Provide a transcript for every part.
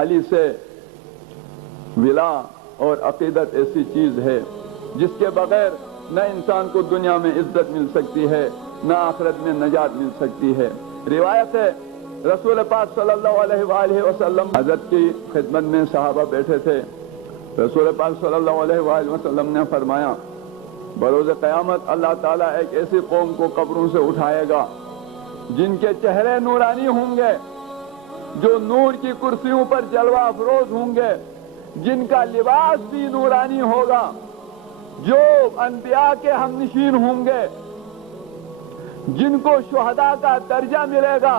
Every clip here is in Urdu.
علی سے ولا اور عقیدت ایسی چیز ہے جس کے بغیر نہ انسان کو دنیا میں عزت مل سکتی ہے نہ آخرت میں نجات مل سکتی ہے۔ روایت ہے رسول پاک صلی اللہ علیہ وآلہ وسلم حضرت کی خدمت میں صحابہ بیٹھے تھے۔ رسول پاک صلی اللہ علیہ وآلہ وسلم نے فرمایا بروز قیامت اللہ تعالیٰ ایک ایسی قوم کو قبروں سے اٹھائے گا جن کے چہرے نورانی ہوں گے، جو نور کی کرسیوں پر جلوہ افروز ہوں گے، جن کا لباس بھی نورانی ہوگا، جو انبیاء کے ہمنشین ہوں گے، جن کو شہداء کا درجہ ملے گا۔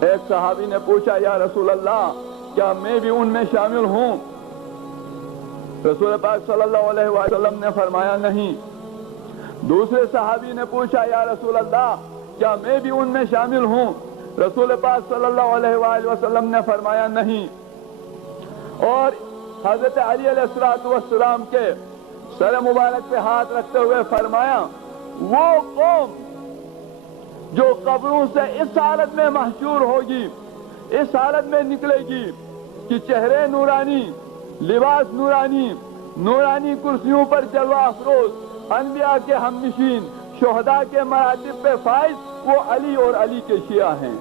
ایک صحابی نے پوچھا یا رسول اللہ کیا میں بھی ان میں شامل ہوں؟ رسول پاک صلی اللہ علیہ وسلم نے فرمایا نہیں۔ دوسرے صحابی نے پوچھا یا رسول اللہ کیا میں بھی ان میں شامل ہوں؟ رسول پاک صلی اللہ علیہ وآلہ وسلم نے فرمایا نہیں۔ اور حضرت علی علیہ السلام کے سر مبارک پہ ہاتھ رکھتے ہوئے فرمایا وہ قوم جو قبروں سے اس حالت میں محشور ہوگی، اس حالت میں نکلے گی کہ چہرے نورانی، لباس نورانی، نورانی کرسیوں پر جلوہ افروز، انبیاء کے ہمنشین، شہداء کے مراتب پہ فائز، وہ علی اور علی کے شیعہ ہیں۔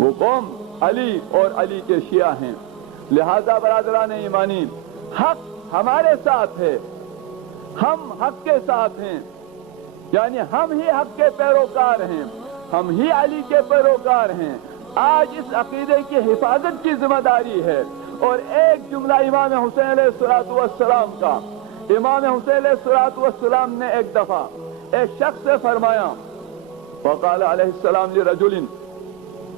وہ قوم علی اور علی کے شیعہ ہیں۔ لہذا برادران ایمانی، حق ہمارے ساتھ ہے، ہم حق کے ساتھ ہیں، یعنی ہم ہی حق کے پیروکار ہیں، ہم ہی علی کے پیروکار ہیں۔ آج اس عقیدے کی حفاظت کی ذمہ داری ہے۔ اور ایک جملہ امام حسین علیہ السلام کا، امام حسین علیہ السلام نے ایک دفعہ ایک شخص سے فرمایا وقال علیہ السلام لرجل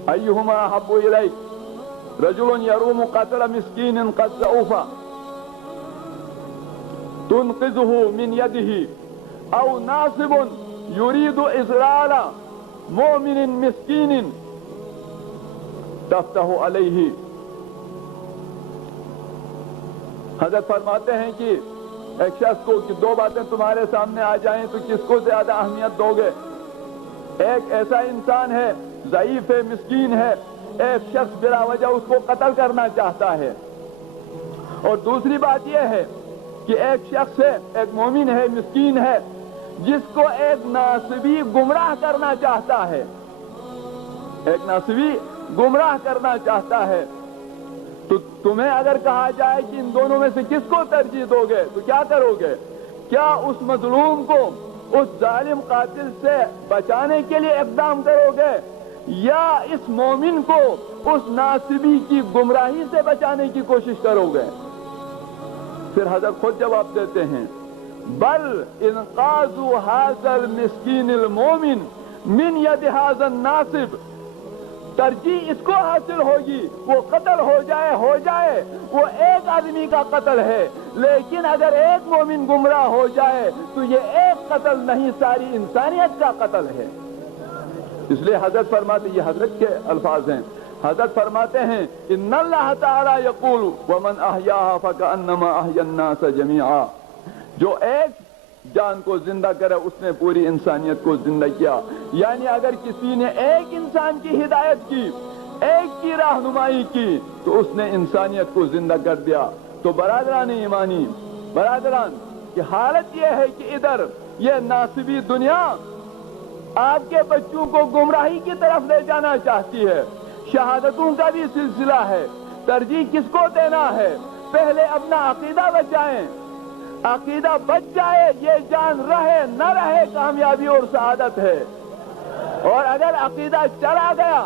ایہما احب الیک رجل یروم قتل مسکین قد ضعف تنقذه من یده او ناصب یرید اضلال مؤمن مسکین تفتح علیہ۔ حضرت فرماتے ہیں کہ ایک شخص کو کہ دو باتیں تمہارے سامنے آ جائیں تو کس کو زیادہ اہمیت دو گے؟ ایک ایسا انسان ہے ضعیف ہے، مسکین ہے، ایک شخص بلا وجہ اس کو قتل کرنا چاہتا ہے۔ اور دوسری بات یہ ہے کہ ایک شخص ہے، ایک مومن ہے، مسکین ہے، جس کو ایک ناصبی گمراہ کرنا چاہتا ہے، ایک ناصبی گمراہ کرنا چاہتا ہے۔ تو تمہیں اگر کہا جائے کہ ان دونوں میں سے کس کو ترجیح دو گے تو کیا کرو گے؟ کیا اس مظلوم کو اس ظالم قاتل سے بچانے کے لیے اقدام کرو گے یا اس مومن کو اس ناصبی کی گمراہی سے بچانے کی کوشش کرو گے؟ پھر حضرت خود جواب دیتے ہیں بل انقاذ هذا المسکین المومن من ید هذا الناصب، ترجیح اس کو حاصل ہوگی، وہ قتل ہو جائے، وہ ایک آدمی کا قتل ہے، لیکن اگر ایک مومن گمراہ ہو جائے تو یہ ایک قتل نہیں، ساری انسانیت کا قتل ہے۔ اس لیے حضرت فرماتے، یہ حضرت کے الفاظ ہیں، حضرت فرماتے ہیں ان اللہ تعالی یقول ومن احیاها فکأنما احیا الناس جمیعا، جو ایک جان کو زندہ کرے اس نے پوری انسانیت کو زندہ کیا۔ یعنی اگر کسی نے ایک انسان کی ہدایت کی، ایک کی رہنمائی کی تو اس نے انسانیت کو زندہ کر دیا۔ تو برادران ایمانی، برادران کی حالت یہ ہے کہ ادھر یہ ناصبی دنیا آپ کے بچوں کو گمراہی کی طرف لے جانا چاہتی ہے، شہادتوں کا بھی سلسلہ ہے، ترجیح کس کو دینا ہے؟ پہلے اپنا عقیدہ بچائیں، عقیدہ بچ جائے، یہ جان رہے نہ رہے کامیابی اور سعادت ہے۔ اور اگر عقیدہ چلا گیا،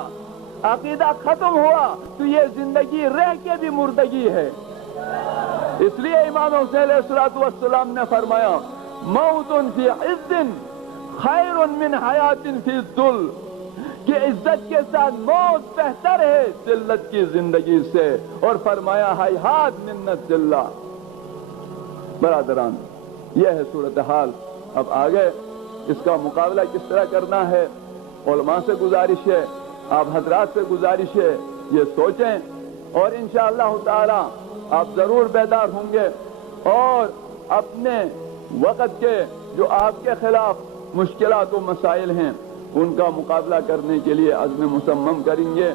عقیدہ ختم ہوا تو یہ زندگی رہ کے بھی مردگی ہے۔ اس لیے امام حسین علیہ السلام نے فرمایا موت فی عز خیر من حیات فی الذل، کہ عزت کے ساتھ موت بہتر ہے ذلت کی زندگی سے، اور فرمایا ہیہات من الذلہ۔ برادران، یہ ہے صورتحال۔ اب آگے اس کا مقابلہ کس طرح کرنا ہے؟ علماء سے گزارش ہے، آپ حضرات سے گزارش ہے، یہ سوچیں، اور انشاءاللہ تعالی آپ ضرور بیدار ہوں گے، اور اپنے وقت کے جو آپ کے خلاف مشکلات و مسائل ہیں ان کا مقابلہ کرنے کے لیے عزم مصمم کریں گے.